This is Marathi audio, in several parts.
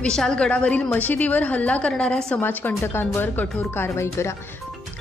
विशालगडावरील मशिदीवर हल्ला करणाऱ्या समाजकंटकांवर कठोर कारवाई करा,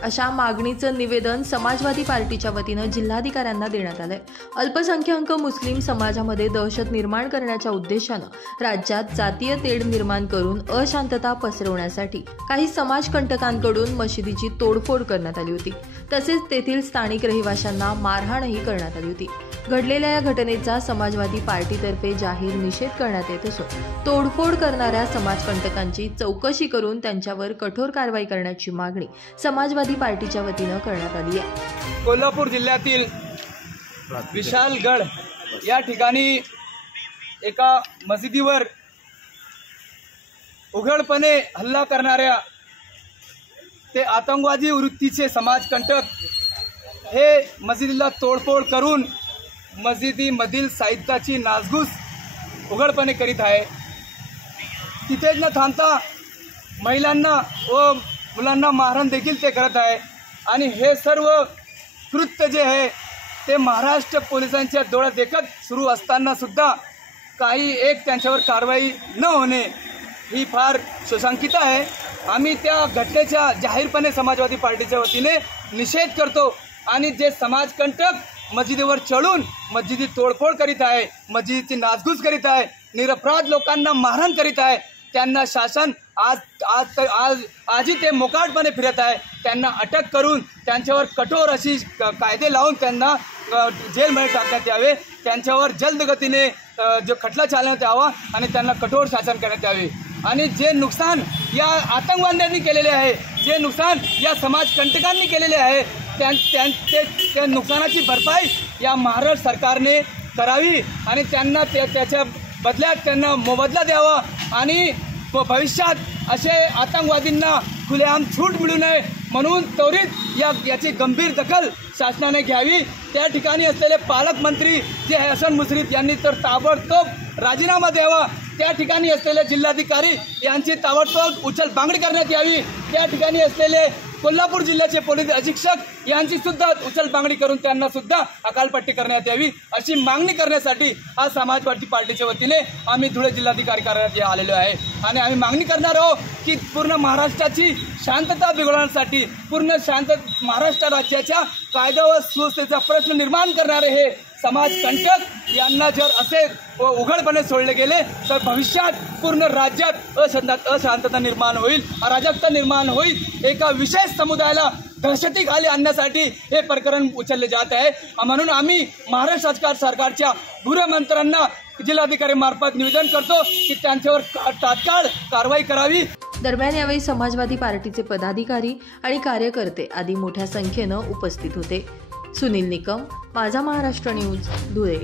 अशा मागणीचं निवेदन समाजवादी पार्टीच्या वतीनं जिल्हाधिकाऱ्यांना देण्यात आलंय। अल्पसंख्याक मुस्लिम समाजामध्ये दहशत निर्माण करण्याच्या उद्देशानं राज्यात जातीय तेढ निर्माण करून अशांतता पसरवण्यासाठी काही समाजकंटकांकडून मशिदीची तोडफोड करण्यात आली होती। तसेच तेथील स्थानिक रहिवाशांना मारहाणही करण्यात आली होती। घडलेल्या या घटनेचा समाजवादी पार्टीतर्फे जाहीर निषेध करण्यात येत असून तोडफोड करणाऱ्या समाजकंटकांची चौकशी करून त्यांच्यावर कठोर कारवाई करण्याची मागणी समाजवादी पार्टीच्या वतीनं करण्यात आली आहे। कोल्हापूर जिल्ह्यातील विशालगड या ठिकाणी एका मशिदीवर उघडपणे हल्ला करणाऱ्या ते आतंकवादी वृत्तीचे समाजकंटक हे मशिदीला तोडफोड करून मशिदीमधील साहित्याची नासधूस उघडपणे करीत आहे। तिथेच न थांबता महिलांना व मुलांना मारहाण देखील ते करत आहे आणि हे सर्व कृत्य जे आहे ते महाराष्ट्र पोलिसांच्या डोळ्यात देखत सुरू असताना सुद्धा काही एक त्यांच्यावर कारवाई न होणे ही फार शोकांतिक आहे। आम्ही त्या घटनेचा जाहीरपणे समाजवादी पार्टीच्या वतीने निषेध करतो आणि जे समाजकंटक मस्जिदीवर चढून मस्जिदी तोडफोड करीत आहे, मस्जिदीची नासधूस करीत आहे, निरपराध लोकांना मारहाण करीत आहे, त्यांना शासन आजही ते मोकाटपणे फिरत आहे। त्यांना अटक करून त्यांच्यावर कठोर अशी कायदे लावून त्यांना जेलमध्ये टाकण्यात यावे, त्यांच्यावर जलद गतीने जो खटला चालवण्यात यावा आणि त्यांना कठोर शासन करण्यात यावे। आणि जे नुकसान या आतंकवाद्यांनी केलेले आहे, जे नुकसान या समाजकंटकांनी केलेले आहे, त्या नुकसानाची भरपाई या महाराष्ट्र सरकारने करावी आणि त्यांना त्याच्या बदल्यात त्यांना मोबदला द्यावा आणि भविष्यात असे आतंकवादींना खुलेआम सूट मिळू नये म्हणून त्वरित याची गंभीर दखल शासनाने घ्यावी। त्या ठिकाणी असलेले पालकमंत्री जे हसन मुश्रीफ यांनी तर ताबडतोब राजीनामा द्यावा। त्या ठिकाणी असलेले जिल्हाधिकारी यांची ताबडतोब उचलबांगडी करण्यात यावी। त्या ठिकाणी असलेले कोल्हापूर जिल्ह्याचे पोलीस अधीक्षक यांची सुद्धा उचलबांगडी करून त्यांना सुद्धा अकालपट्टी करण्यात यावी, अशी मागणी करण्यासाठी आज समाजवादी पार्टीच्या वतीने आम्ही धुळे जिल्हाधिकारी कार्यालयात आलेलो आहे आणि आम्ही मागणी करणार आहोत की पूर्ण महाराष्ट्राची शांतता बिघडवण्यासाठी, पूर्ण महाराष्ट्र राज्याच्या कायदा व सुव्यवस्थेचा प्रश्न निर्माण करणारे हे समाजकंटक यांना जर असे उघडपणे सोडले गेले तर भविष्यात पूर्ण राज्यात अशांतता निर्माण होईल, अराजकता निर्माण होईल। एका विशेष समुदायाला दहशतीखाली आणण्यासाठी हे प्रकरण उचलले जात आहे। म्हणून आम्ही महाराष्ट्र सरकारच्या गृहमंत्र्यांना जिल्हाधिकारी मार्फत निवेदन करतो की त्यांच्यावर तात्काळ कारवाई करावी। दरम्यान यावेळी समाजवादी पार्टीचे पदाधिकारी आणि कार्यकर्ते आदी मोठ्या संख्येनं उपस्थित होते। सुनील निकम, माझा महाराष्ट्र न्यूज, धुळे।